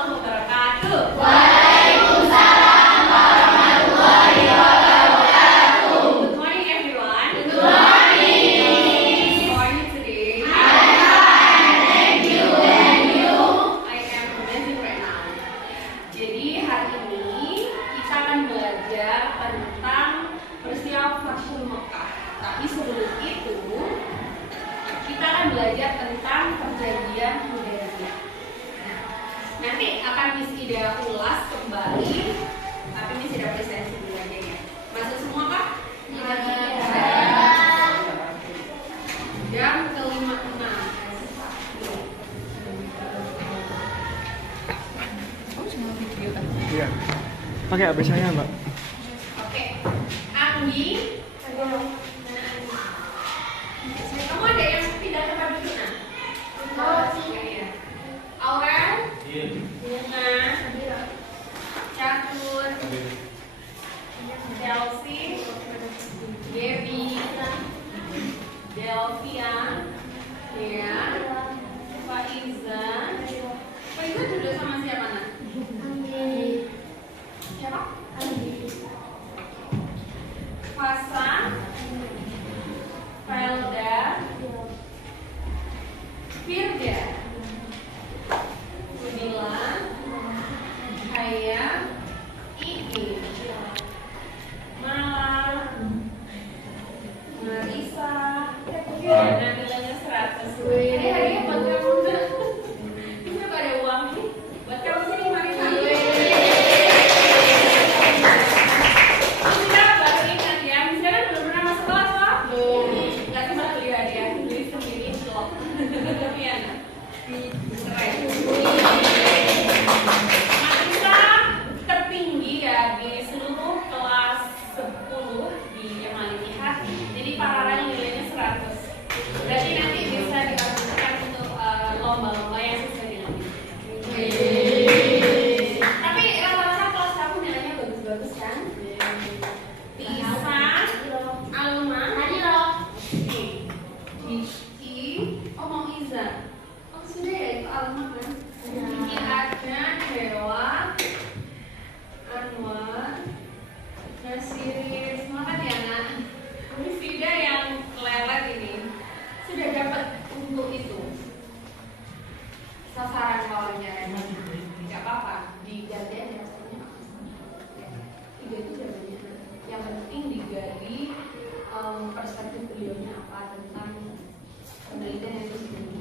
warahmatullahi wabarakatuh. Waalaikumsalam warahmatullahi wabarakatuh. Good morning everyone. Good morning. How are you today? I'm fine, thank you. And you? I am amazing right now. Jadi hari ini kita akan belajar tentang peristiwa Fathul Mekah. Tapi sebelum itu kita akan belajar tentang perjanjian Hudaybiyah. Nanti akan Miss Ida ulas kembali, tapi Miss Ida presentasi dulu aja ya. Masuk semua kak? Yang ke-56. Iya. Pakai HP saya, Mbak. Oke. Anggi. Kamu ada yang pindah tempat duduk nah? Iya. Aurel. Bunga. Catur. Chelsea. Gaby. Delvia. Ya. Faiza. Faiza duduk sama siapa nak? Siapa? Fasa. Felda. Firda. Udila. Haya. Iki. Mala. Marisa. Dan nilainya 100. Ini hadiah buat kamu. Ini ada uang nih. Buat kamu sini Marisa. Kita baru ingat ya, misalnya belum pernah masuk kelas loh. Nggak cuma beli hadiah, beli sendiri loh. Iya, keren. Marisa tertinggi ya di seluruh kelas 10 di Al-Ittihad. Jadi paralel nilainya 100. Berarti nanti bisa dilakukan untuk lomba-lomba yang sesuai dengan ini. Tapi rata-rata kelas kamu nilainya bagus-bagus kan? Tisa, Alma, Vicky, oh mau Iza. Oh sudah ya itu Alma kan? Vicky ada, Dewa, Anwar, Nasirin, semangat ya nak. Ini Fida yang lelet ini sudah dapat untuk itu sasaran wawancara. Tidak apa-apa, diganti aja rasanya. Tiga itu sudah banyak. Yang penting digali perspektif beliaunya apa tentang penelitian itu sendiri.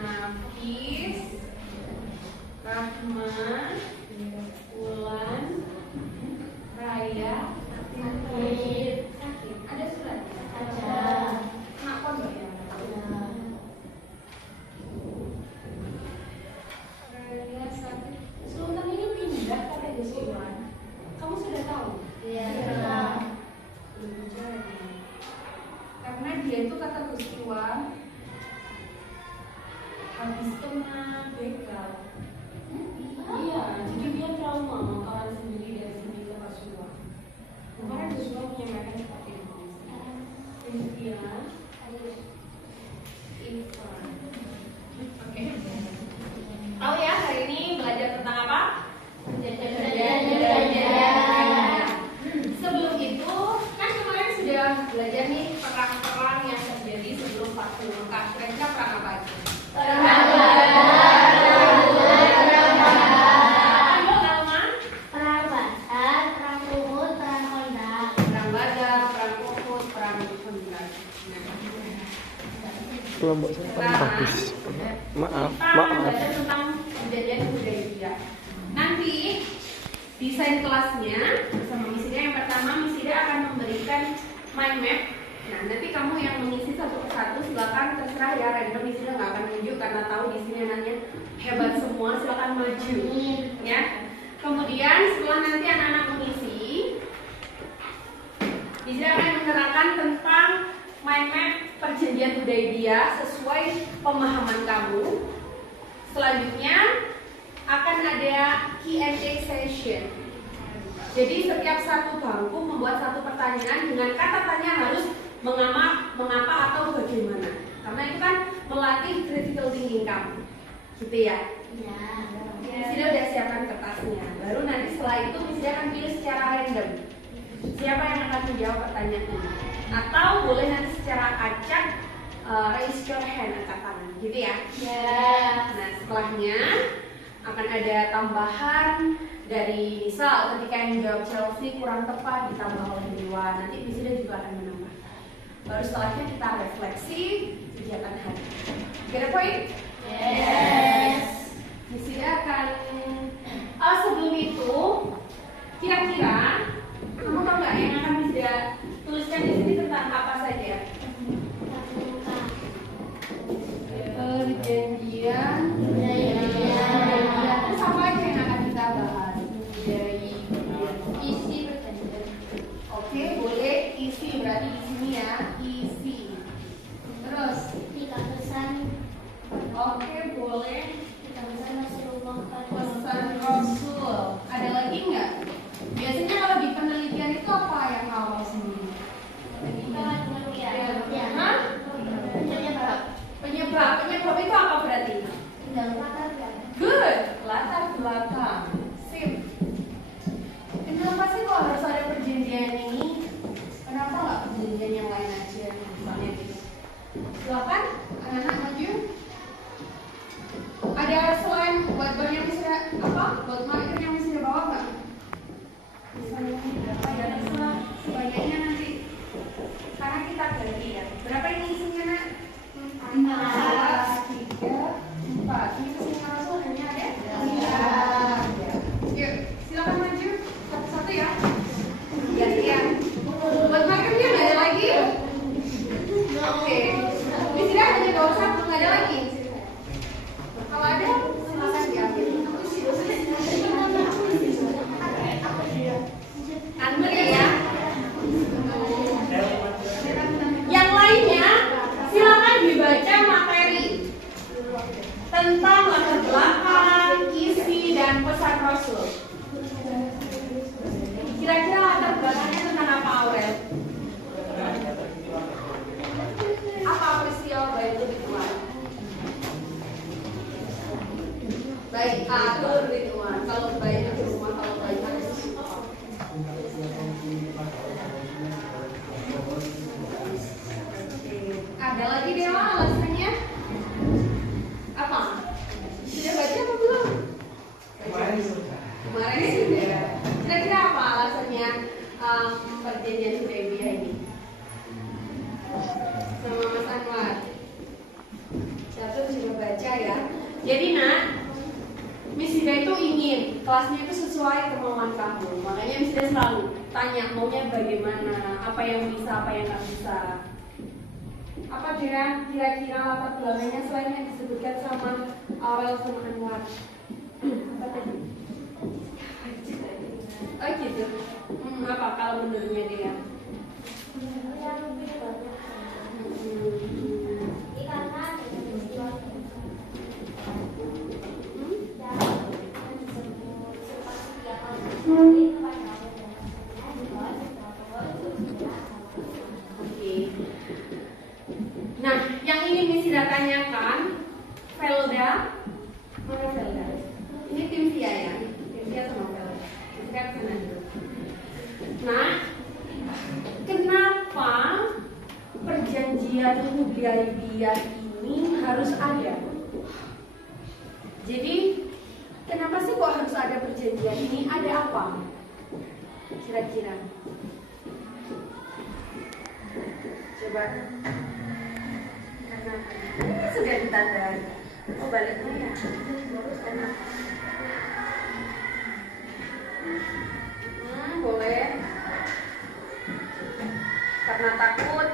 Nafis, Rahman, Wulan, Raya, Sakit. Ada suratnya? Ada. Kenapa mbak ya? Raya Sakit. Sultan ini pindah ke Tegucigalpa. Kamu sudah tahu? Iya. Belum jadi. Karena dia itu kata peristiwa habis kena begal. Iya, jadi dia trauma makanan sendiri dari sini ke Rasulullah. Karena Rasulullah menyampaikan seperti itu. Kemudian Irfan. Oke. Tahu ya hari ini belajar tentang apa? Sebelum itu kan kemarin sudah belajar nih perang-perang yang terjadi sebelum Fathul Mekah. Kira-kira perang apa aja? Perang Badar, perang Uhud, perang Khandaq. Kelompok saya paling bagus. Maaf. Kita belajar tentang perjanjian Hudaybiyah. Nanti desain kelasnya bersama Miss Ida, yang pertama Miss Ida akan memberikan mind map. Nah, nanti kamu yang mengisi satu persatu, silakan terserah ya, random. Miss Ida nggak akan tunjuk karena tahu di sini nanya hebat semua, silakan maju ya. Kemudian setelah nanti anak-anak mengisi, Miss Ida akan menerangkan tentang mind map perjanjian Hudaybiyah sesuai pemahaman kamu. Selanjutnya akan ada Q&A session. Jadi setiap satu bangku membuat satu pertanyaan dengan kata tanya harus mengapa atau bagaimana. Karena itu kan melatih critical thinking kamu. Gitu ya. Misida udah siapkan kertasnya. Baru nanti setelah itu Misida akan pilih secara random siapa yang akan menjawab pertanyaan ini. Atau boleh nanti secara acak raise your hand, angkat tangan, gitu ya. Nah setelahnya akan ada tambahan dari misal ketika yang jawab Chelsea kurang tepat ditambah oleh Dewa. Nanti Misida juga akan menambah. Baru setelahnya kita refleksi kegiatan hari. Get a point? Misida akan sebelum itu kira-kira kamu tahu nggak yang akan Misida tuliskan di sini tentang apa saja? Perjanjian. Terus apa aja yang akan kita bahas? Dari isi perjanjian. Oke, boleh isi berarti di sini ya, isi. Terus oke, boleh pesan Rasul. Ada lagi nggak? Biasanya kalau di penelitian itu apa yang awal sendiri? Penyebab itu apa berarti? Good, latar belakang. Sip. Kenapa sih kok harus ada perjanjian ini? Kenapa nggak perjanjian yang lain aja? Misalnya gitu. Silakan, anak-anak maju. Ada selain buat yang bisa apa? Buat marker yang bisa dibawa nggak? Misalnya berapa ya? Terserah sebagainya nanti. Karena kita ganti ya. Berapa ini isinya nak? 4, 3, 4. Ini mesin Rasul hanya ada 3. Yuk, silakan maju satu-satu ya. Gantian. Buat markernya nggak ada lagi? Oke. Di sini hanya bawa satu, nggak ada lagi. Kalau ada, silakan diambil. Ambil ya. Yang lainnya, silakan dibaca materi tentang latar belakang, isi, dan pesan Rasul. Kira-kira latar belakangnya tentang apa, Aurel? Apa peristiwa baik itu ritual? Baik atur ritual. Kalau baik di rumah, kalau baik harus. Ada lagi Dewa alasannya? Apa? Sudah baca apa belum? Kemarin sudah. Kira-kira apa alasannya perjanjian Hudaybiyah ini? Sama Mas Anwar. Satu sudah baca ya. Jadi nak, Misida itu ingin kelasnya itu sesuai kemauan kamu. Makanya Misida selalu tanya maunya bagaimana, apa yang bisa, apa yang nggak bisa. Apa kira-kira latar belakangnya selain yang disebutkan sama Aurel sama Anwar? Apa tadi? Oh gitu. Apa kalau menurutnya dia? Nah, yang ingin Misida tanyakan, Felda, mana Felda? Ini tim Via ya, tim Via sama Felda. Misida kesana dulu. Nah, kenapa perjanjian Hudaybiyah ini harus ada? Jadi, kenapa sih kok harus ada perjanjian ini? Ada apa? Kira-kira? Coba. Ini sudah ditandai. Oh baliknya ya. Boleh. Karena takut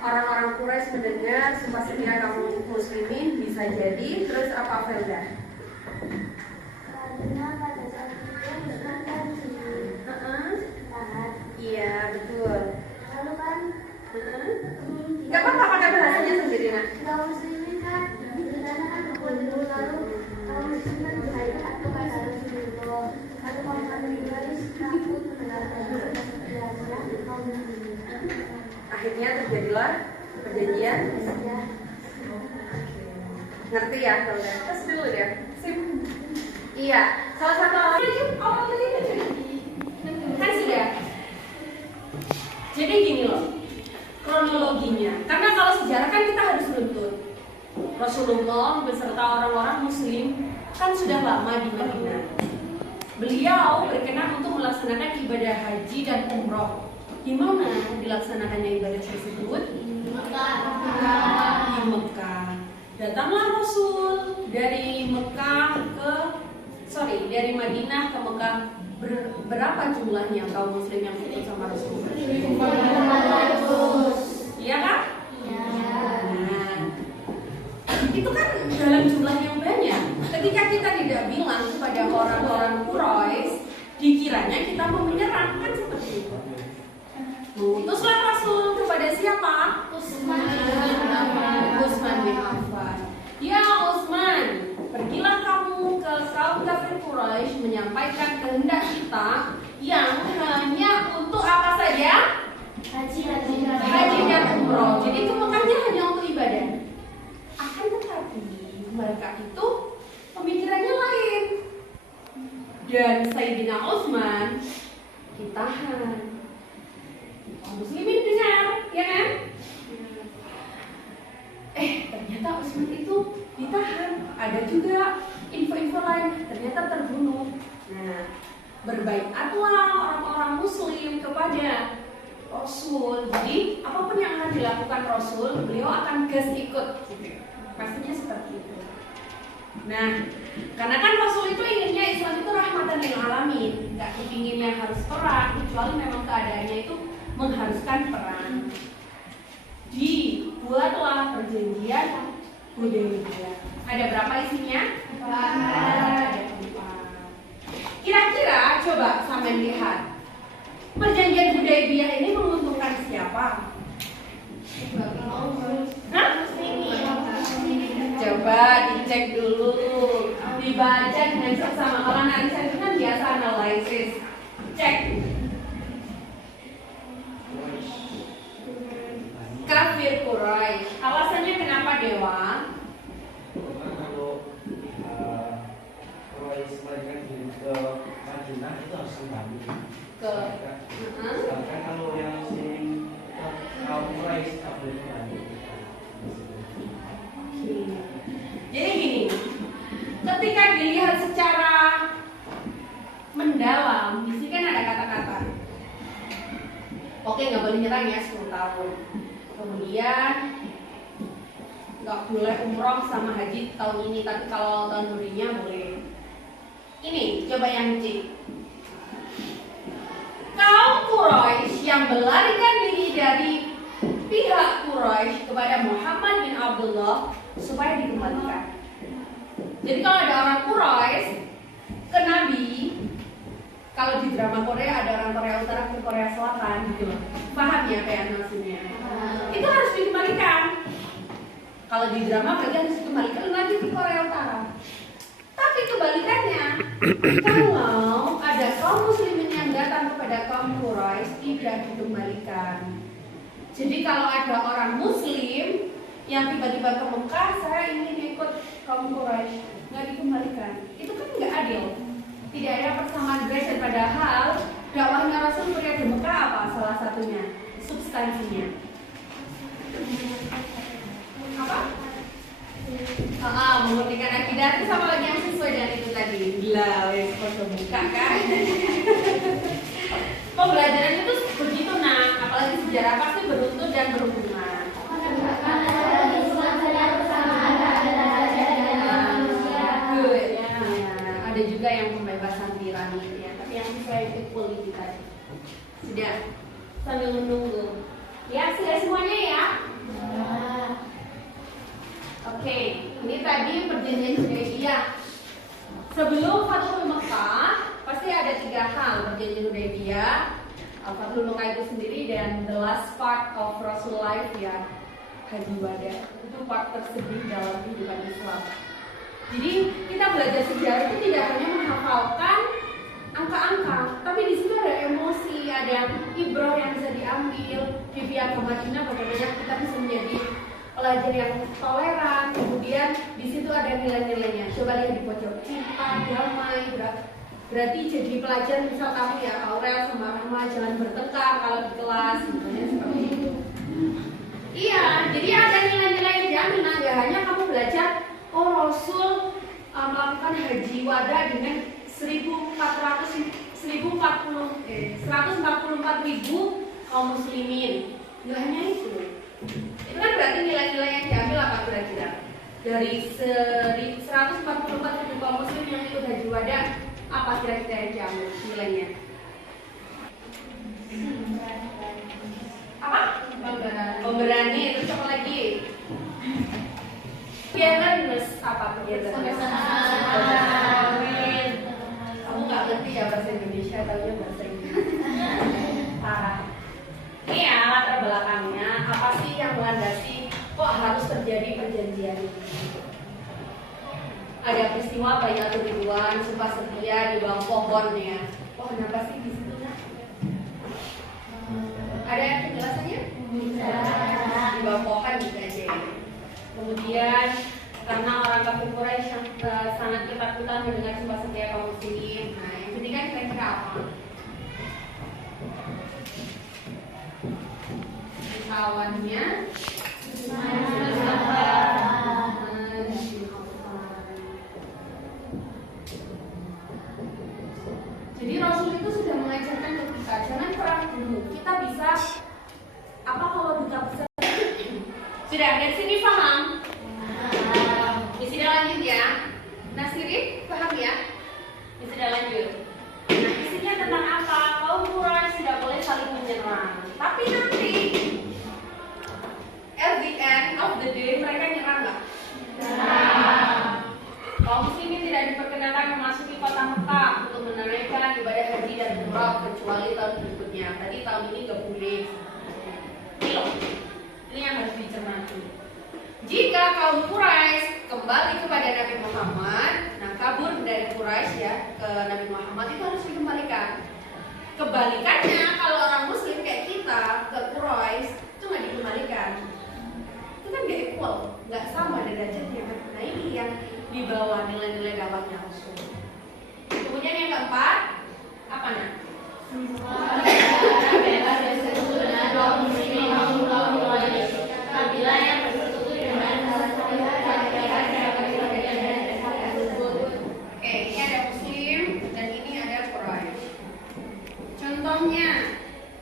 orang-orang Quraisy mendengar sumpah setia kamu muslimin, bisa jadi. Terus apa Felda? Karena pada saat itu kan Iya betul. lalu kan Gak apa-apa pakai bahasanya sendiri nak. kaum muslimin kan di sana kan berkumpul, lalu kaum muslimin berhayat atau kata Rasulullah, lalu kaum Quraisy takut mendengarkan kaum muslimin. Akhirnya terjadilah perjanjian. Ngerti ya Felda? Terus dulu deh Sip. Iya, salah satu awal tadi kan sudah. Jadi gini loh, kronologinya. Karena kalau sejarah kan kita harus menuntut. Rasulullah beserta orang-orang Muslim kan sudah lama di Madinah. Beliau berkenan untuk melaksanakan ibadah haji dan umroh. Di mana dilaksanakannya ibadah tersebut? Di Mekah. Datanglah Rasul dari Madinah ke Mekah. Berapa jumlahnya kaum Muslim yang ikut sama Rasul? 500. Iya kan? Nah, itu kan dalam jumlah yang banyak. Ketika kita tidak bilang kepada orang-orang Quraisy, dikiranya kita mau menyerang, kan seperti itu. Utuslah Rasul kepada siapa? Utsman bin Affan. Ya Utsman, pergilah kamu ke kaum kafir Quraisy menyampaikan kehendak kita yang hanya untuk apa saja? Haji dan umroh. Jadi itu makanya hanya untuk ibadah. Akan tetapi mereka itu pemikirannya lain. Dan Sayyidina Utsman ditahan. Muslimin dengar, ya kan? Ternyata Utsman itu ditahan. Ada juga info-info lain, ternyata terbunuh. Nah, berbaiatlah orang-orang Muslim kepada Rasul. Jadi apapun yang akan dilakukan Rasul, beliau akan gas ikut. Pastinya seperti itu. Nah, karena kan Rasul itu inginnya Islam itu rahmatan lil alamin, nggak kepinginnya harus perang, kecuali memang keadaannya itu mengharuskan perang. Dibuatlah perjanjian Hudaybiyah. Ada berapa isinya? 4. Ada 4. Kira-kira coba sampean lihat. Perjanjian Hudaybiyah ini menguntungkan siapa? Hah? Coba dicek dulu, dibaca dengan seksama. Kalau analisa itu kan biasa analisis. Cek. Kafir Quraisy. Alasannya kenapa Dewa? Kalau Quraisy mereka ke Madinah itu harus kembali. Sedangkan kalau yang Muslim kaum Quraisy tak boleh kembali. Jadi gini, ketika dilihat secara mendalam, di sini kan ada kata-kata. Oke, nggak boleh nyerang ya 10 tahun. Kemudian nggak boleh umroh sama haji tahun ini, tapi kalau tahun berikutnya boleh. Ini coba yang C. Kaum Quraisy yang melarikan diri dari pihak Quraisy kepada Muhammad bin Abdullah supaya dikembalikan. Jadi kalau ada orang Quraisy ke Nabi, kalau di drama Korea ada orang Korea Utara ke Korea Selatan gitu loh. Paham ya kayak maksudnya? Itu harus dikembalikan. Kalau di drama berarti harus dikembalikan lagi ke Korea Utara. Tapi kebalikannya, kalau ada kaum muslimin yang datang kepada kaum Quraisy tidak dikembalikan. Jadi kalau ada orang Muslim yang tiba-tiba ke Mekah, saya ingin ikut kaum Quraisy, nggak dikembalikan. Itu kan nggak adil. Tidak ada persamaan derajat, padahal dakwahnya Rasul ketika di Mekah apa salah satunya? Substansinya. Apa? Memurnikan akidah itu sama lagi yang sesuai dengan itu tadi. Gila, wes foto buka kan? Pembelajaran itu begitu nak, apalagi sejarah pasti beruntut dan berhubungan. Ada juga yang pembebasan tirani ya, tapi yang sesuai equality tadi. Sudah, sambil menunggu. Ya, sudah semuanya ya. Oke, ini tadi perjanjian Hudaybiyah. Sebelum Fathul Mekah, pasti ada 3 hal perjanjian Hudaybiyah. Fathul Mekah itu sendiri dan the last part of Rasul life ya, Haji Wada. Itu part tersedih dalam kehidupan Islam. Jadi kita belajar sejarah itu tidak hanya menghafalkan angka-angka, tapi di situ ada emosi, ada ibrah yang bisa diambil. Di pihak ke Madinah bagaimana kita bisa menjadi pelajar yang toleran, kemudian di situ ada nilai-nilainya. Coba lihat di pojok, cinta, damai, berarti jadi pelajar misal kamu ya Aurel sama Rahma jangan bertengkar kalau di kelas, misalnya seperti itu. Iya, jadi ada nilai-nilai yang diambil. Nah, gak hanya kamu belajar, oh Rasul melakukan haji wada dengan 144.000 kaum muslimin. Gak hanya itu. Itu kan berarti nilai-nilai yang diambil apa kira-kira? Dari 144.000 kaum muslim yang ikut haji wada, apa kira-kira yang diambil nilainya? Apa? Pemberani. Terus apa lagi? Togetherness. Apa togetherness? Kamu nggak ngerti ya bahasa Indonesia, taunya bahasa Inggris. Parah. Ini ya latar belakangnya. Apa sih yang melandasi kok harus terjadi perjanjian ini? Ada peristiwa Bayatul Ridwan, sumpah setia di bawah pohon ya. Oh, kenapa sih di situ? Ada penjelasannya? Di bawah pohon gitu aja ya. Kemudian karena orang kafir Quraisy yang sangat ketakutan mendengar sumpah setia kaum muslimin. Nah, yang ketiga kira-kira apa? Kawannya jadi Rasul itu sudah mengajarkan ke kita jangan perang dulu. Kita bisa apa kalau kita bisa sudah dari sini paham? Sudah lanjut ya. Nasiri paham ya? Sudah lanjut. Nah, isinya tentang apa? Kaum Quraisy tidak boleh saling menyerang. Tapi nanti at the end of the day mereka nyerang nggak? Kaum muslimin tidak diperkenankan memasuki kota Mekah untuk menunaikan ibadah haji dan umrah kecuali tahun berikutnya. Tadi tahun ini nggak boleh. Ini yang harus dicermati. Jika kaum Quraisy kembali kepada Nabi Muhammad, nah kabur dari Quraisy ya ke Nabi Muhammad itu harus dikembalikan. Kebalikannya kalau orang Muslim kayak kita ke Quraisy itu nggak dikembalikan. Itu kan nggak equal, nggak sama derajatnya. Nah ini yang di bawah nilai-nilai dakwahnya Rasul. Kemudian yang keempat apa nak? Contohnya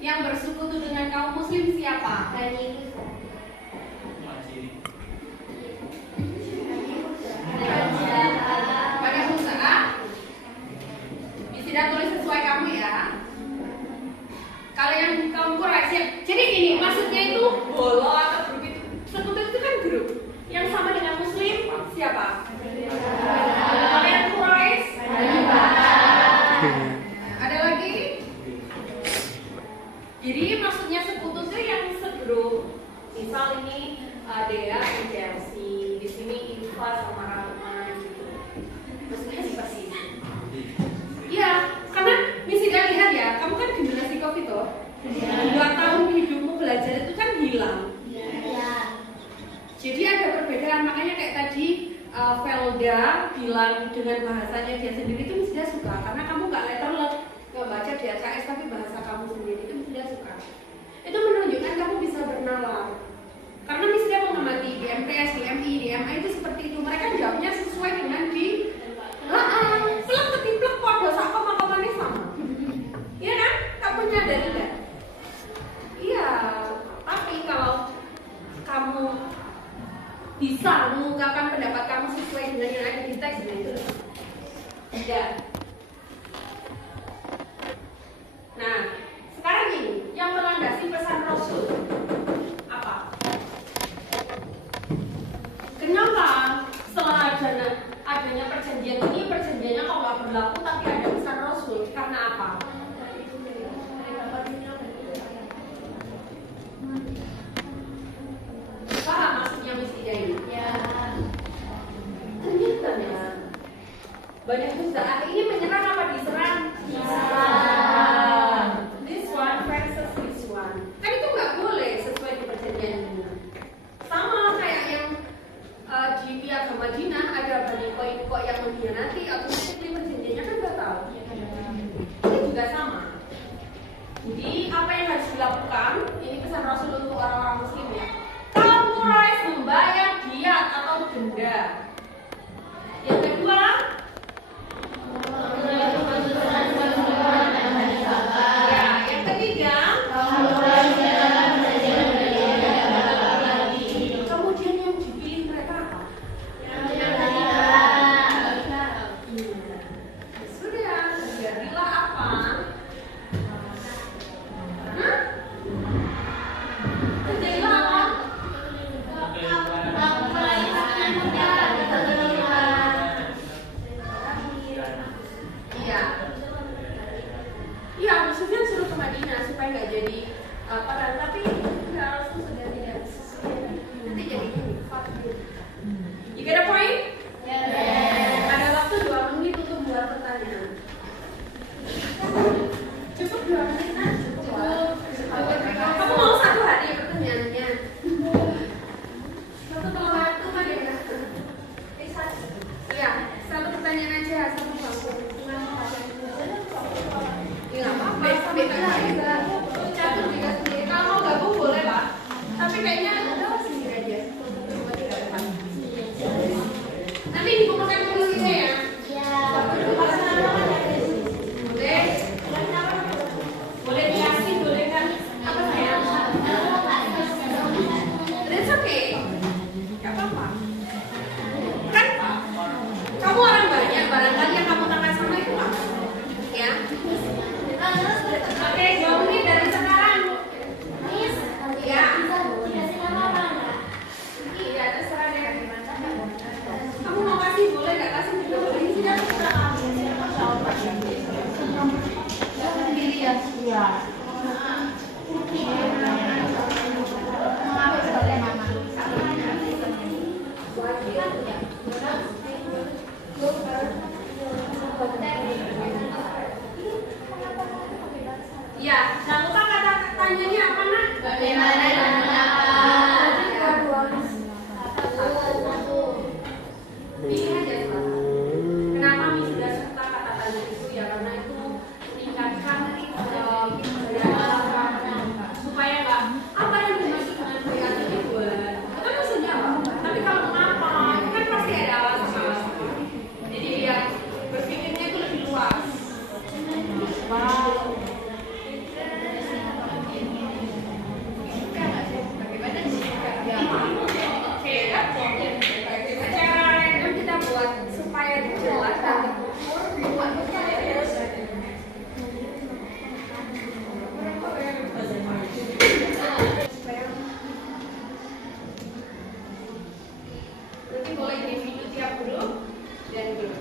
yang bersekutu dengan kaum muslim siapa? Pada Musa. Bisa tulis sesuai kamu ya. Kalau yang kaum Quraisy, jadi gini maksudnya itu bolo atau grup itu. Sekutu itu kan grup. Yang sama dengan muslim siapa? Kalau yang Quraisy ada lagi. Jadi maksudnya sekutu itu yang segrup. Misal ini Dea dan Chelsea, di sini Iva sama Rahma gitu. Maksudnya siapa sih? Ya, karena misi kalian lihat ya, kamu kan generasi Covid toh. 2 tahun hidupmu belajar itu kan hilang. Jadi ada perbedaan, makanya kayak tadi Velda bilang dengan bahasanya dia sendiri itu dia suka, karena kamu nggak letterlek, nggak baca di LKS tapi bahasa kamu sendiri itu dia suka. Itu menunjukkan kamu bisa bernalar. Karena misalnya mengamati di MTS, di MI, di MI itu seperti itu. Mereka jawabnya sesuai dengan di plek ketiplek kode sakoma-komanya sama. Iya kan? Kamu nyadari nggak? Iya. Tapi kalau kamu bisa mengungkapkan pendapat kamu sesuai dengan yang ada di teks, itu tidak. Nah, sekarang ini yang melandasi pesan Rasul apa? Kenapa setelah adanya perjanjian ini, perjanjiannya kok nggak berlaku tapi ada pesan Rasul? Karena apa? Paham maksudnya mestinya ini? Ya. Ternyata ya. Banyak usaha ini menyerang apa diserang? Diserang. This one versus this one. Kan itu nggak boleh sesuai di perjanjian ini. Sama kayak nanti automatically perjanjiannya kan batal. Ini juga sama. Jadi apa yang harus dilakukan? Ini pesan Rasul untuk orang-orang Muslim ya. Kaum Quraisy membayar diat atau denda. Yang kedua, ya, yang ketiga, kemudian yang dipilih mereka apa? Sudah, jadilah apa? Jadilah apa? Iya. Iya, Abu Sufyan suruh ke Madinah supaya nggak jadi perang, tapi nggak langsung sudah tidak sesuai. Nanti jadi fakir. You get a point? Ada waktu 2 menit untuk buat pertanyaan. Cukup 2 menit kan? Cukup. Kamu mau 1 hari pertanyaannya? 1 bagaimana? Iya, 1 pertanyaan aja, 1 langsung. Ya, apa-apa, catur juga sendiri. Kalau mau gabung boleh Pak, tapi kayaknya udah sendiri aja. Nanti dikumpulkan tulisnya ya. Boleh? Boleh dikasih, boleh kan? Apa sayang? It's okay. Gak apa-apa. Kan kamu orang banyak, barangkali yang kamu tangkap sama itu nggak? Ya. Oke, 2 menit dari sekarang. Ya. Iya, terserah deh. Kamu mau kasih boleh, nggak kasih juga boleh. Ini sudah terserah ya, jangan lupa kata tanyanya apa nak? Bagaimana dan mengapa? Ini aja kenapa Mi sudah serta kata tanya itu ya karena itu meningkatkan supaya nggak apa yang dimaksud dengan kreatif itu itu maksudnya apa? Tapi kalau mengapa itu kan pasti ada alasan. Jadi dia berpikirnya itu lebih luas. Wow. Nanti boleh review tiap grup dan grup.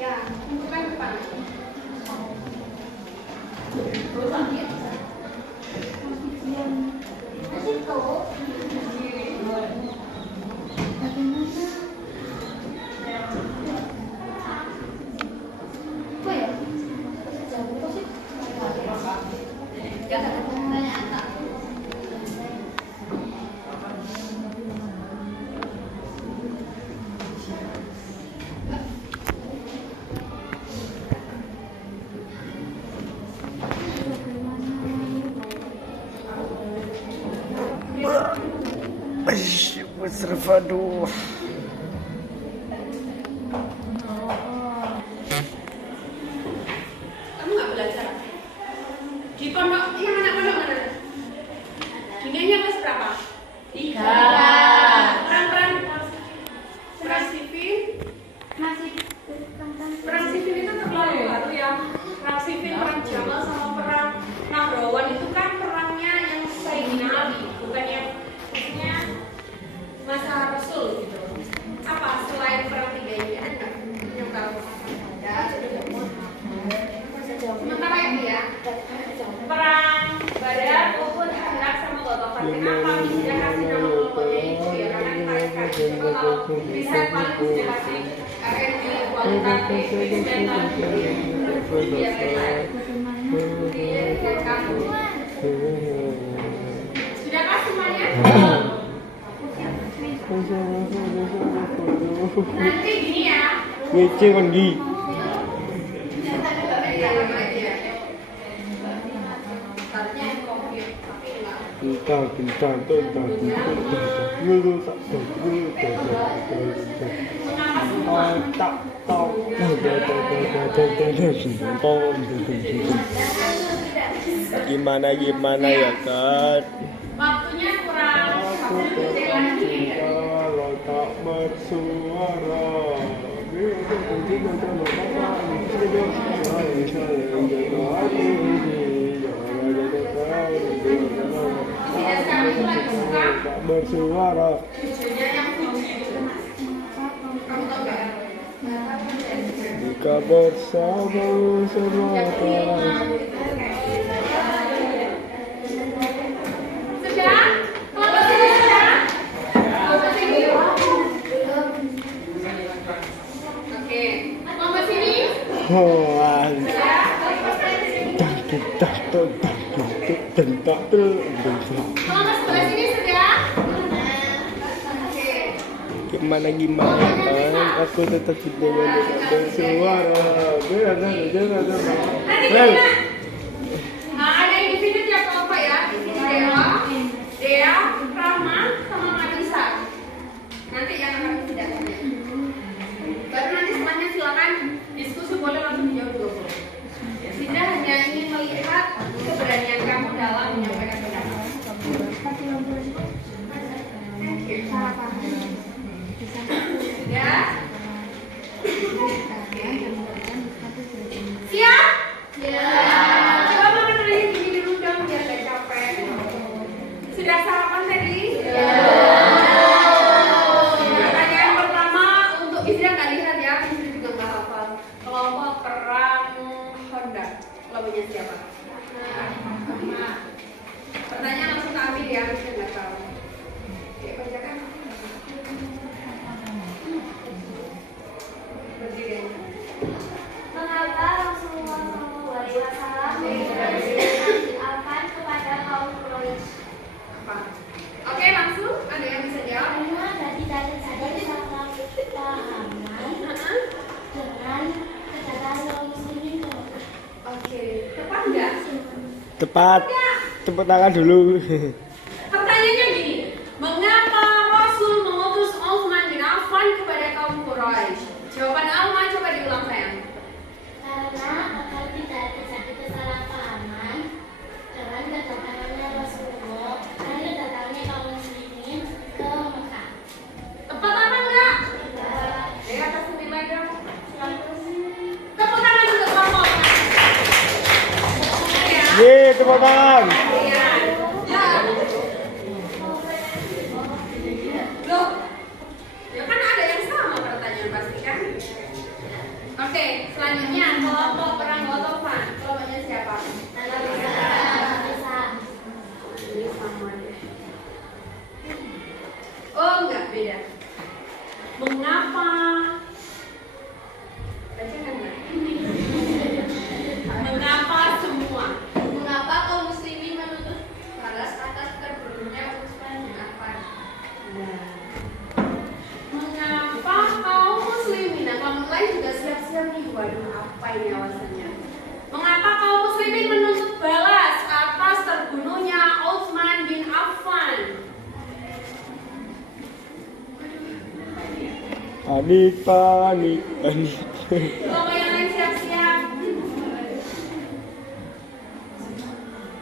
Ya, bukan depan. Aduh. Kamu nggak belajar? Di pondok, yang anak pondok mana? Juniornya kelas berapa? 3. Perang sipil? Perang sipil itu terlalu baru ya. Perang sipil, perang Jamal sama perang Nahrawan itu kan perangnya yang Sayyidina Ali, bukan yang maksudnya masa Rasul gitu. Apa selain perang 3 ini ada yang tahu? Sementara itu ya, perang Badar, Uhud, Khandaq sama Ghatafan. Kenapa sudah kasih nama kelompoknya itu ya? Karena kita kalau riset paling sudah kasih kualitatif, eksploitatif, biar lain. Biar kamu. Sudahkah semuanya? Nanti gini ya. Ngece kan Gi. Bintang gimana ya kan? Waktunya kurang. Kalau tak bersuara. Tak bersuara. Jika bersama semua Sudah? Kalau sudah? Lompat sini. Oke. Lompat sini. Lompat sebelah sini sudah? Oke. Gimana kan? Aku tetap tidak bersuara. Nanti gimana? Ada individu tiap kelompok ya. Di sini Dea, Rahma, sama Marisa. Nanti yang akan tidak tanya. Baru nanti semuanya silakan diskusi, boleh langsung dijawab dulu. Tidak hanya ingin melihat keberanian kamu dalam menyampaikan pendapat. Ya? Siap? Ya. Coba mama tulis gini dulu dong biar gak capek. Sudah sarapan tadi? Ya. Pertanyaan pertama untuk Isra nggak lihat ya, Isra juga nggak hafal. Kelompok perang Honda, kelompoknya siapa? Pertanyaan langsung ambil ya, Isra nggak tahu. Oke, bacakan. Berdiri. Mengapa Rasulullah SAW mengajarkan kepada kaum Quraisy? Apa? Oke, langsung ada yang bisa jawab? Karena tadi salah pahaman dengan kata kaum muslimin. Oke, tepat nggak? Tepat. Tepuk tangan dulu. Pertanyaannya gini, mengapa Rasul mengutus Utsman bin Affan kepada kaum Quraisy? Jawaban Alma coba diulang sayang. Karena agar tidak terjadi kesalahpahaman dengan kedatangannya Rasulullah dan kedatangannya kaum muslimin ke Mekah. Tepat apa enggak? Ya, atas nilai dong. Tepuk tangan juga kelompok. Ya. Ye, tepuk tangan. Ya. Ya. Loh, ya kan ada yang sama pertanyaan pasti kan? Oke, selanjutnya kelompok perang Ghatafan. Kelompoknya siapa? Ini sama deh. Oh enggak, beda. Mengapa? Baca kan enggak? Mengapa semua? Mengapa kaum muslimin menuntut balas atas terbunuhnya Utsman bin Affan? Mengapa kaum muslimin? Nah, kamu lain juga siap-siap nih. Waduh, apa ini alasannya? Mengapa kaum muslimin menuntut balas atas terbunuhnya Utsman bin Affan? Panik. Kalau yang lain siap-siap.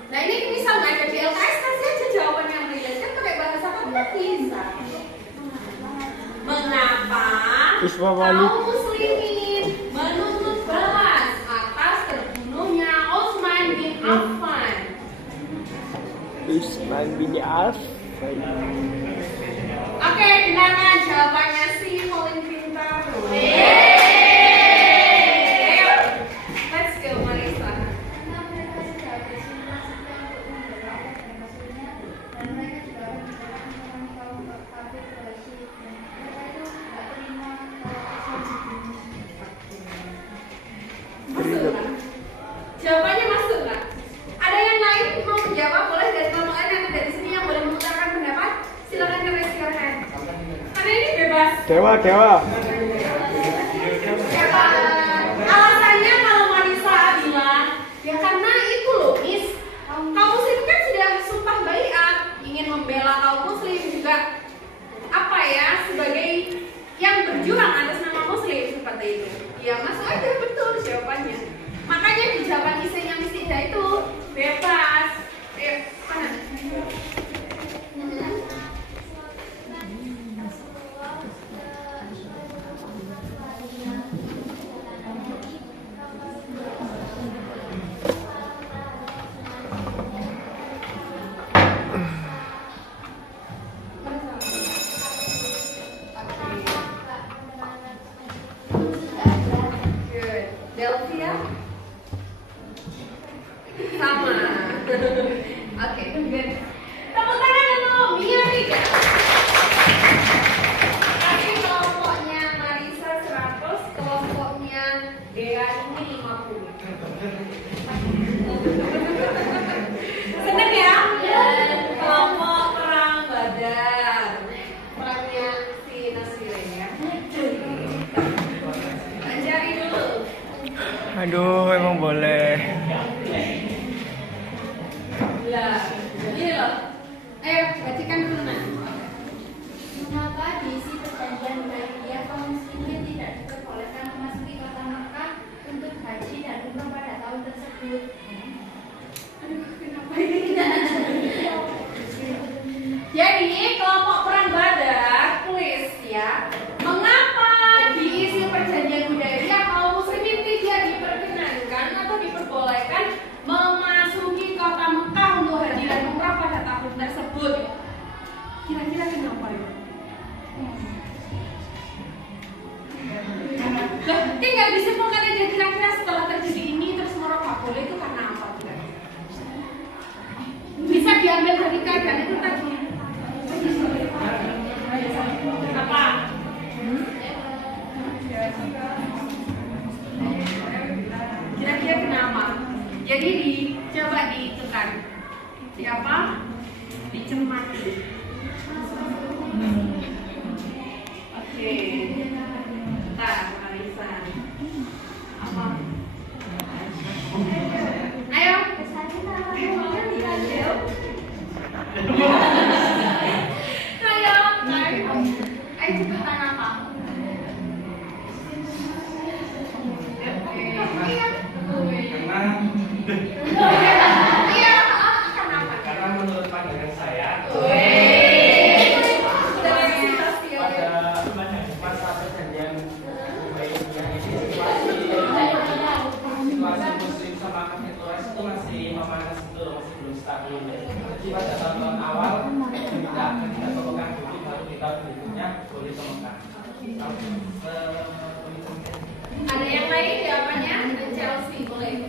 Nah ini misal nggak ada di LKS, kasih aja jawaban yang relate. Kan pakai bahasa apa nggak bisa. Mengapa Isma panik. kaum muslimin menuntut balas atas terbunuhnya Utsman bin Affan? Utsman bin Affan. Oke, dengarkan jawabannya si paling pintar. Ayo, let's go Marisa. Karena mereka sudah bersimulasi untuk memberontak dan maksudnya, dan mereka juga menjelaskan kaum kafir Quraisy. Mereka itu tidak terima kalau Islam Dewa, dewa. Alasannya kalau Marisa bilang, ya karena itu loh, Miss. Kaum muslim kan sudah sumpah baiat ingin membela kaum muslim juga apa ya sebagai yang berjuang atas nama muslim seperti itu. Ya masuk aja betul jawabannya. Makanya di jawaban isinya Miss Ida itu bebas. Mana? Good. Delphia? Sama. Oke, good. Tepuk tangan untuk Mia Rika. Tapi kelompoknya Marisa 100, kelompoknya Dea ini 50. Seneng ya? Kelompok perang Badar. Perangnya si Nasire ya. Ajari dulu. Aduh, emang boleh. Lah, ini loh. Ayo, bacakan dulu Nak. Mengapa diisi perjanjian Hudaybiyah kaum muslimin tidak diperbolehkan memasuki kota Mekah untuk haji dan umrah pada tahun tersebut? Kenapa ini tidak Jadi kelompok perang Badar, tulis ya. Mengapa diisi perjanjian Hudaybiyah kaum muslimin tidak diperkenankan atau diperbolehkan memasuki kota Mekah untuk haji dan umrah pada tahun tersebut? Kira-kira kenapa ya? Lah, tinggal disimpulkan aja kira-kira setelah terjadi ini terus merok gak boleh itu karena apa kira-kira? Bisa diambil dari keadaan itu tadi. Apa? Kira-kira kenapa? Jadi coba ditekan. Siapa? Dicermati. Oke. Bentar, Marisa. Apa? Ayo. Ayo cepetan apa? Iya, kenapa? Karena menurut pandangan saya pada masa perjanjian Hudaybiyah ini situasi muslim sama kafir Quraisy itu masih memanas, itu masih belum stabil. Jadi pada tahun awal kita pemegang dulu, baru di tahun berikutnya boleh ke Mekah. Ada yang lain jawabannya? Chelsea boleh.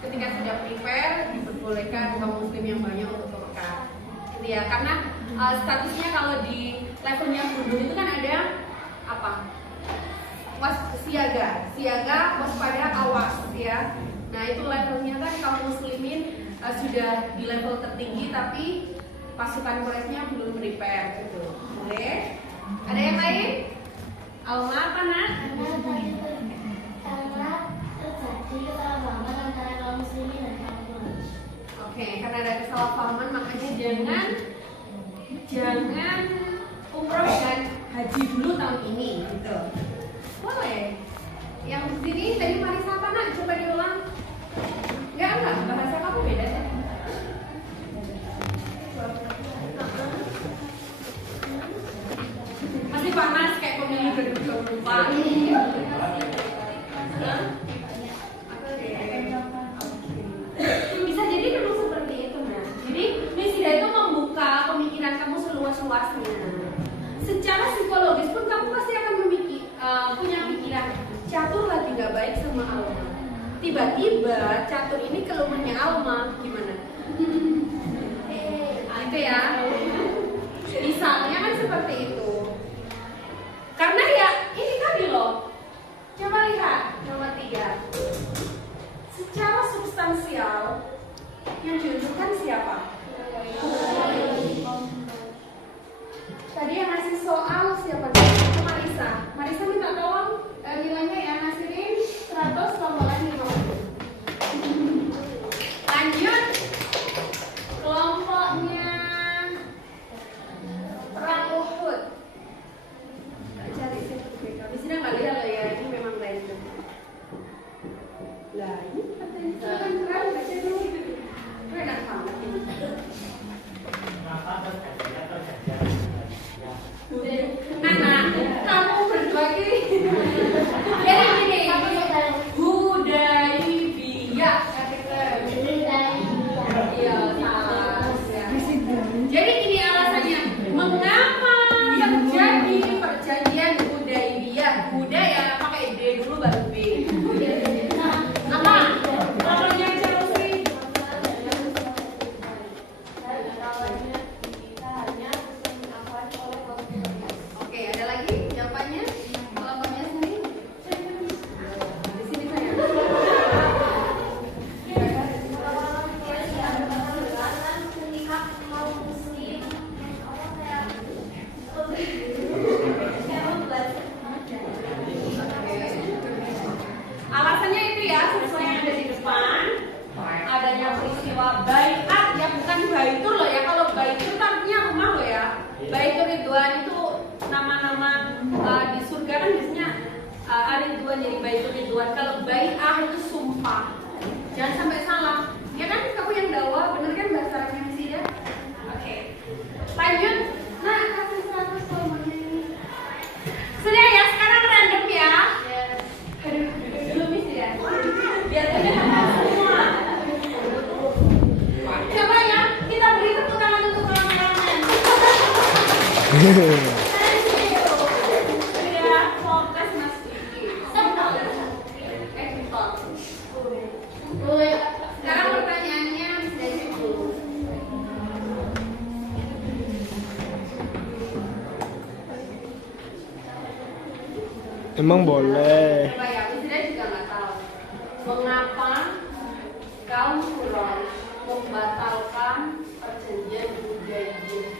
Ketika sudah prepare, diperbolehkan kaum muslim yang banyak untuk ke Mekah. Gitu ya, karena statusnya kalau di levelnya gundul itu kan ada apa? Siaga, waspada, awas ya. Nah itu levelnya kan kaum muslimin sudah di level tertinggi tapi pasukan Quraisynya belum prepare gitu. Boleh? Ada yang lain? Alma apa Nak? Karena terjadi kesalahpahaman antara kaum muslimin dan kaum Quraisy. Oke, karena ada kesalahpahaman makanya jangan umroh dan haji dulu tahun ini gitu. Boleh. Yang di sini tadi Marisa apa Nak? Coba diulang. Enggak, bahasa kamu beda ya. Masih panas kayak pemilu 2024. Bisa jadi memang seperti itu Nah. Jadi Misida itu membuka pemikiran kamu seluas-luasnya. Secara psikologis pun kamu pasti akan punya pikiran catur lagi gak baik sama Alma. Tiba-tiba catur ini ke rumahnya Alma, gimana? Gitu ya. Misalnya kan seperti itu. Karena ya ketiga. Secara substansial yang diuntukkan siapa? Tadi yang ngasih soal siapa? Marisa. Marisa minta tolong nilainya ya, ngasihin 100 tambahan 50. Lanjut. Kelompoknya perang Uhud. Cari sertifikat. Di sini nggak lihat loh ya, ini memang random. Lah, ini katanya kan keren, baca dulu. Enak banget ini. Nah, kamu berdua ini. Jadi gini, Hudaibiyah. Iya, salah. Jadi ini alasannya, mengapa terjadi perjanjian Hudaibiyah? Huda ya pakai D dulu baru B. Apa? Namanya Chelsea. Oke, ada lagi jawabannya? Kelompoknya sendiri. Di sini saya. Alasannya itu ya, sesuai yang ada di depan. Adanya peristiwa baiat ya, bukan baitur loh ya. Kalau baitur artinya rumah loh ya. Baitur Ridwan itu nama-nama di surga kan biasanya Ridwan, jadi Baitur Ridwan. Kalau bai'ah itu sumpah. Jangan sampai salah. Ya kan kamu yang dakwah, bener kan bahasa Arabnya sih ya? Oke. Lanjut. Nah, kasih 100 kolomnya ini. Sudah ya, sekarang random ya. Aduh, dulu misi ya. Biar udah hafal semua. Coba ya, kita beri tepuk tangan untuk kawan-kawan. Sudah fokus Mas Diki. Sekarang pertanyaannya bisa dulu. Emang boleh. Coba ya, Wisda juga nggak tahu. Mengapa kaum Quraisy membatalkan perjanjian Hudaibiyah?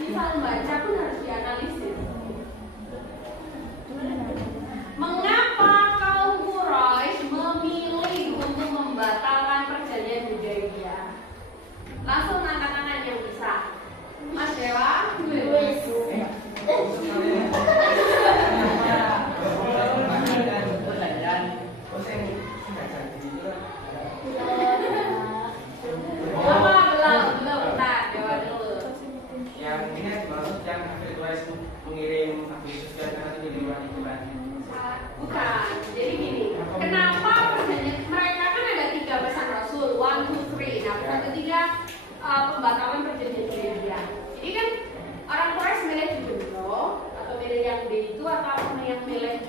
Misal baca pun harus dianalisis. Mengapa kaum Quraisy memilih untuk membatalkan perjanjian Hudaibiyah? Langsung angkat tangan yang bisa. Mas Dewa, belum, nah Dewa dulu. Yang ini dimaksud yang Hafid Quraisy mengirim Abu Sufyan karena itu di luar itu kan? Bukan, jadi gini, kenapa perjanjian mereka kan ada 3 pesan Rasul, 1, 2, 3. Nah, pesan ketiga pembatalan perjanjian Hudaibiyah. Jadi kan orang Quraisy milih Jumroh atau milih yang B itu atau yang milih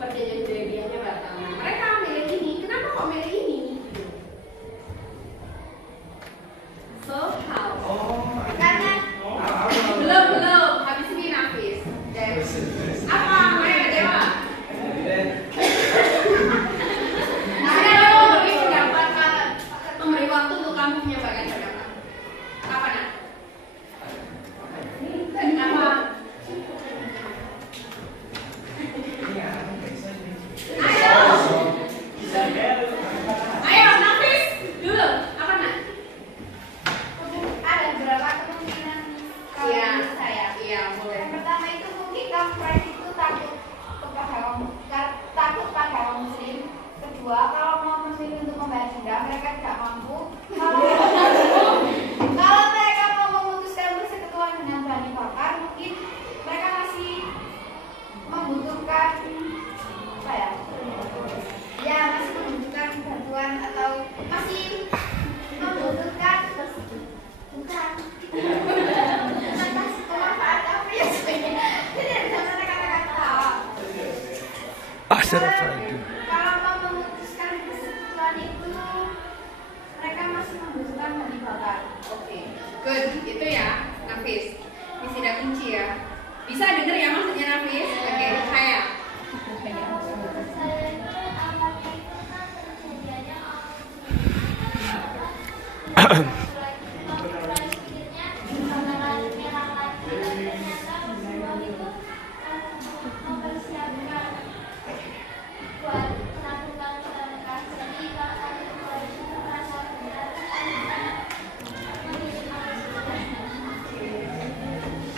perjanjian Hudaibiyahnya batal. Nah, mereka milih ini. Kenapa kok milih ini? So how? Karena belum habis ini Nafis. Apa? Ayo Dewa. Saya mau beri pendapat, memberi waktu untuk kamu menyampaikan pendapat. Apa nak? Kenapa? Ayo Nafis dulu. Apa nak? Ada beberapa kemungkinan kalau Iya. menurut saya. Iya, boleh. Yang pertama itu mungkin kaum Quraisy itu takut pada kaum muslim. Kedua, kalau mau muslim untuk membayar denda mereka tidak mampu. Kalau mereka mau memutuskan persekutuan dengan Bani Bakar, mungkin mereka masih membutuhkan apa ya? Ya, masih membutuhkan bantuan atau masih membutuhkan bukan atas kemanfaat apa ya sebenarnya. Jadi bisa mereka kata kalau mau memutuskan persekutuan itu mereka masih membutuhkan Bani Bakar. Oke, good. Itu ya, Nafis. Ini sudah kunci ya. Bisa denger ya maksudnya Nafis? Oke, saya.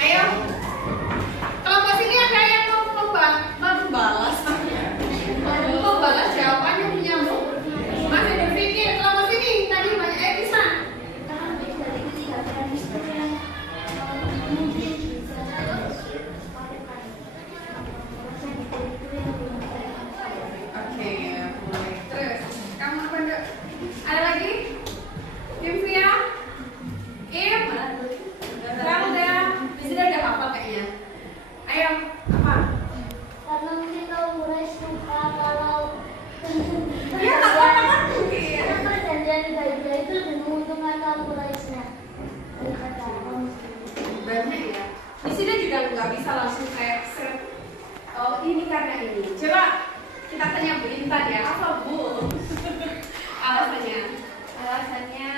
Ayo, kelompok sini ada yang mau membalas jawabannya punya Bu. Masih berpikir kelompok sini tadi banyak bisa. Oke, mulai. Terus, kamu apa enggak? Ada lagi? Kim Fia? Kim? Kamu udah? Di sini udah hafal kayaknya. Ayo, apa? Karena mungkin kamu mulai suka kalau Ya, nggak apa-apa mungkin. karena perjanjian baik-baik itu lebih menguntungkan kamu mulainya daripada kamu sendiri. Banyak ya. Di sini juga nggak bisa langsung kayak seret. Oh, ini karena ini. Coba kita tanya Bu Intan ya. Apa Bu? Alasannya? Alasannya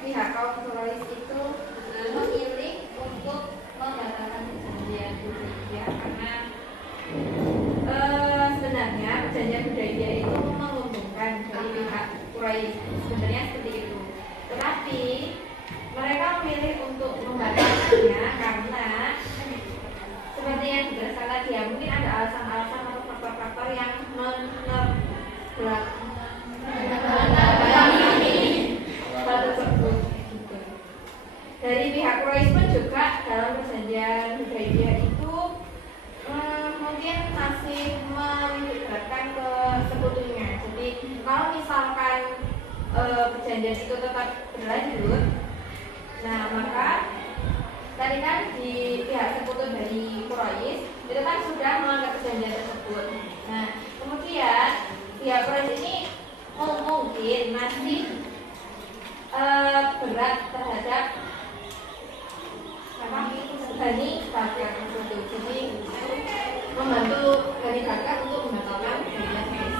pihak kaum pluralis itu memilih untuk membatalkan perjanjian budaya karena sebenarnya perjanjian budaya itu menguntungkan dari pihak Quraisy, sebenarnya seperti itu. Tetapi mereka memilih untuk membatalkannya karena seperti yang dijelaskan tadi ya, mungkin ada alasan-alasan atau faktor-faktor yang hal tersebut gitu. Dari pihak Quraisy pun juga dalam perjanjian Hudaybiyah itu mungkin masih melibatkan ke sekutunya. Jadi kalau misalkan perjanjian itu tetap berlanjut, nah maka tadi kan di pihak sekutu dari Quraisy itu kan sudah melanggar perjanjian tersebut. Nah kemudian pihak Quraisy ini mungkin masih berat terhadap Bani Bakar tersebut. Jadi membantu Bani Bakar untuk membatalkan perjanjian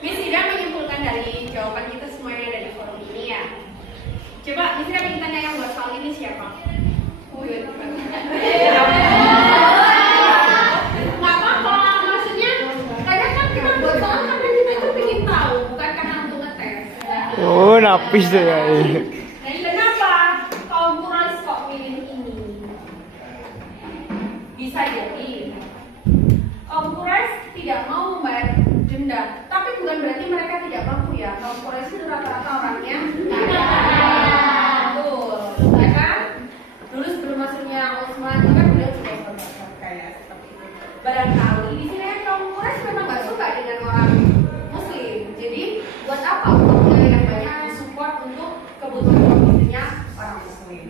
Miss Ida menyimpulkan dari jawaban kita semua yang ada di forum ini ya. Coba Miss Ida ingin tanya yang buat soal ini siapa? Nggak apa-apa, maksudnya kadang kan kita buat soal karena kita itu ingin tahu, bukan karena untuk ngetes. Oh, napis deh ya. Nah, kenapa kaum Quraisy kok milih ini? Bisa jadi kaum Quraisy tidak mau membayar denda, tapi bukan berarti mereka tidak mampu ya. Kaum Quraisy itu rata-rata orangnya betul, ya kan? Dulu sebelum masuknya Utsman itu kan beliau juga sempat kayak seperti itu. Barangkali di sini kan kaum Quraisy memang nggak suka dengan orang Muslim, jadi buat apa uangnya yang banyak disupport untuk kebutuhan kondisinya orang Muslim?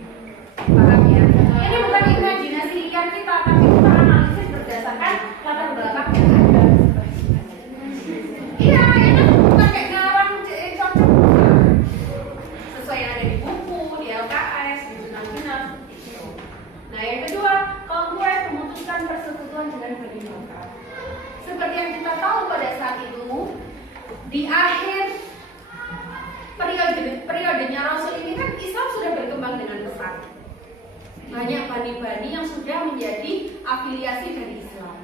Paham ya? Ini bukan imajinasi liar kita, tapi kita analisis berdasarkan latar belakang yang ada. Iya, itu bukan kayak ngarang cocok sesuai yang ada di buku, di LKS, di jurnal-jurnal gitu. Nah, yang kedua, kaum Quraisy memutuskan persekutuan dengan Bani Bakar. Seperti yang kita tahu pada saat itu, di akhir periodenya Rasul ini kan Islam sudah berkembang dengan pesat. Banyak bani-bani yang sudah menjadi afiliasi dari Islam,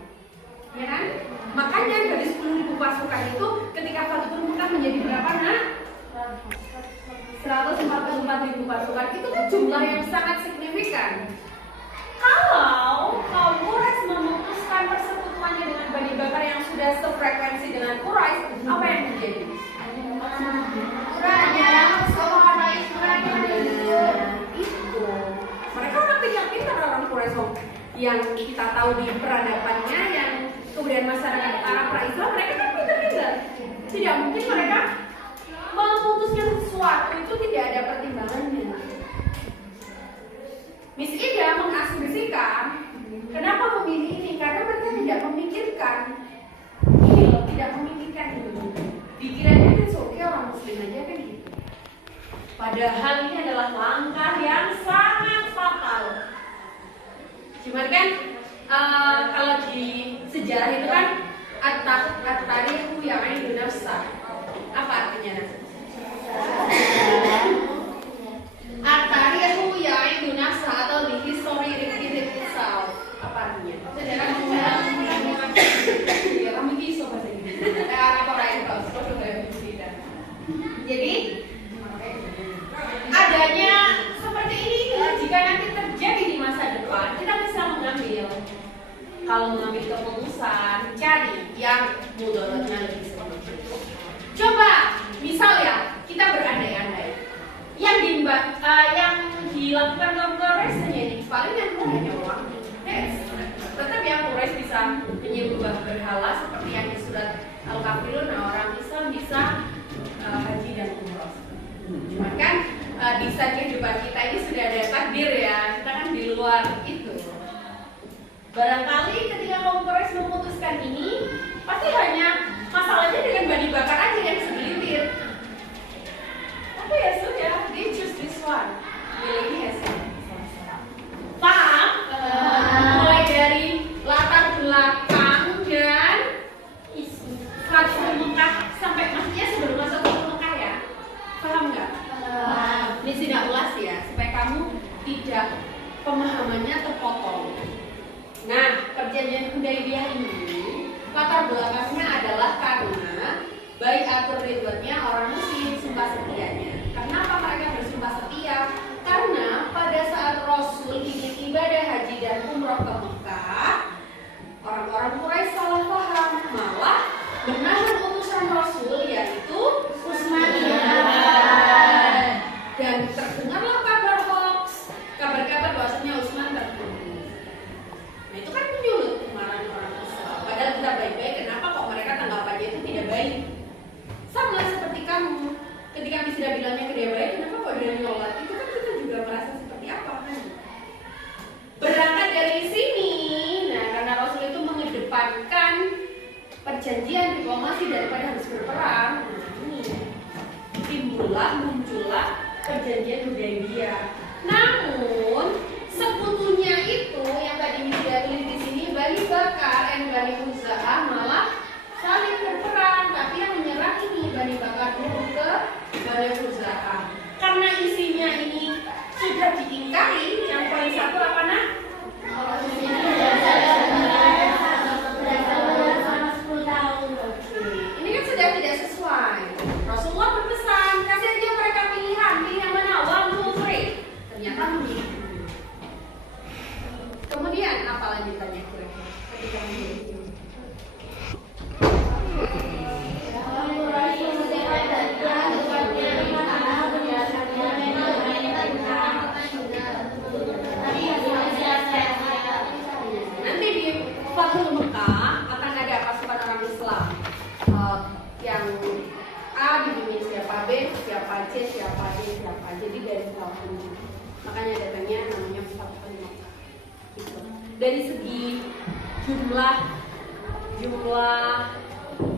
ya kan? Makanya dari 10.000 pasukan itu ketika Fathu Mekah menjadi berapa nak? 144.000 pasukan, itu kan jumlah yang sangat signifikan. Kalau kaum Quraisy memutuskan persekutuannya dengan Bani Bakar yang sudah sefrekuensi dengan Quraisy, apa yang terjadi? Itu mereka orang pintar-pintar, orang Quraisy yang kita tahu di peradabannya, yang kemudian masyarakat Arab pra-Islam, mereka kan pintar-pintar. Tidak mungkin mereka memutuskan sesuatu itu tidak ada pertimbangannya. Miss Ida mengasumsikan kenapa memilih ini, karena mereka tidak memikirkan ini loh, tidak memikirkan itu. Pikirannya kan oke, orang Muslim aja kan gitu. Padahal ini adalah langkah yang sangat fatal. Cuman kan kalau di sejarah itu kan at-tarihu ya'idu nafsah. Apa artinya? At-tarihu ya'idu nafsah atau the history repeated itself. Apa artinya? Sejarah ya kami kisah bahasa Inggris. Apa lain kalau tidak. Jadi adanya seperti ini jika nanti terjadi di masa depan, kita bisa mengambil, kalau mengambil keputusan, cari yang mudaratnya lebih sedikit. Coba, misal ya, kita berandai-andai, yang dilakukan Quraisy hanya ini, paling yang hanya uang. Tetap yang Quraisy bisa menyembah berhala seperti yang di surat Al-Kafirun. Nah, orang Islam bisa haji dan umroh. Cuman kan di saat kehidupan kita ini sudah ada takdir ya, kita kan di luar itu. Barangkali ketika kaum Quraisy memutuskan ini, pasti hanya masalahnya dengan Bani Bakar aja yang segelintir. Tapi ya sudah, they choose this one. Pilih ini ya. Paham? Mulai dari latar belakang dan Fathul Mekah sampai maksudnya sebelum masuk ke Mekah ya. Paham nggak? Ini tidak ulas ya, supaya kamu tidak pemahamannya terpotong. Nah, perjanjian Hudaybiyah ini latar belakangnya adalah karena bai'atur ridwannya orang muslim, sumpah setianya. Kenapa mereka bersumpah setia? Karena pada saat Rasul ingin ibadah haji dan umroh ke Mekah, orang-orang Quraisy salah paham, malah menahan utusan Rasul yaitu Utsmaniyah. Dan terdengarlah kabar hoax, kabar-kabar bahwasanya Utsman terbunuh. Nah itu kan menyulut kemarahan orang Islam. Padahal kita baik-baik, kenapa kok mereka tanggapannya itu tidak baik? Sama seperti kamu, ketika sudah bilangnya tidak baik, kenapa kok dia nyolot? Itu kan kita juga merasa seperti apa kan? Berangkat dari sini, nah karena Rasul itu mengedepankan perjanjian diplomasi daripada harus berperang, ini muncullah perjanjian Hudaybiyah. Namun sekutunya itu yang tadi sudah tulis di sini, Bani Bakar dan Bani Khuza'ah malah saling berperang, tapi yang menyerang ini Bani Bakar dulu ke Bani Khuza'ah. Karena isinya ini sudah diingkari, yang poin 1 apa nah? Ini kan sudah tidak sesuai. Rasulullah berpesan, kasih aja mereka pilihan yang mana, 1, 2, 3. Ternyata memilih. Kemudian apa lanjutannya kira-kira ketika memilih? Nanti di Fathul Mekah akan ada pasukan orang Islam yang A dibimbing siapa, B, siapa C, siapa D, siapa. Jadi dari 80. Makanya datangnya namanya Fathul Mekah. Gitu. Dari segi jumlah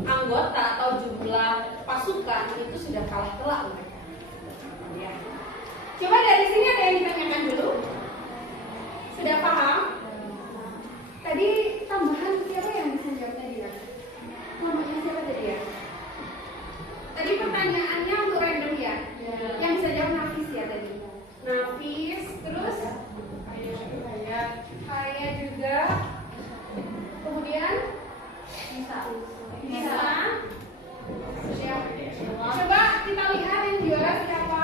anggota atau jumlah pasukan itu sudah kalah telak mereka. Ya. Coba dari sini ada yang ditanyakan dulu. Sudah paham? Tadi tambahan siapa yang bisa jawab tadi ya? Namanya siapa tadi ya? Tadi pertanyaannya untuk random ya? Yang bisa jawab Nafis ya tadi. Nafis, terus Kaya juga. Kemudian Nisa. Coba kita lihat yang juara siapa.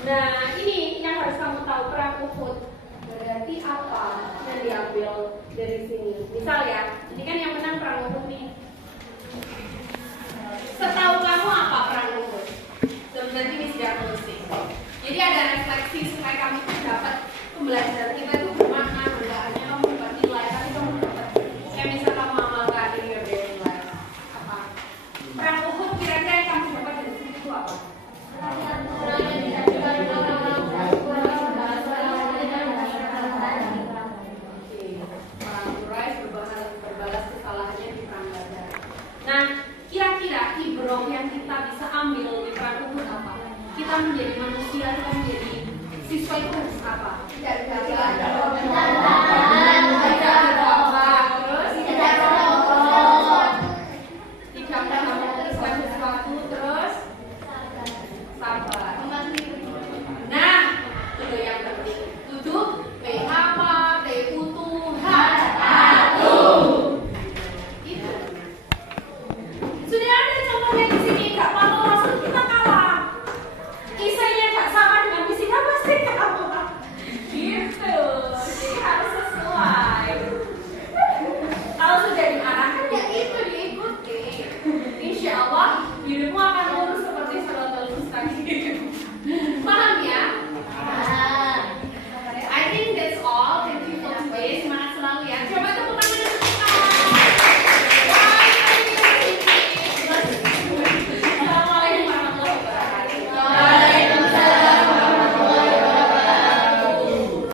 Nah ini yang harus kamu tahu, perang Uhud berarti apa yang diambil dari sini. Misal ya, ini kan yang menang perang Uhud nih. Setahu kamu apa perang Uhud? Nanti ini sudah closing. Jadi ada refleksi supaya kamu dapat pembelajaran kita itu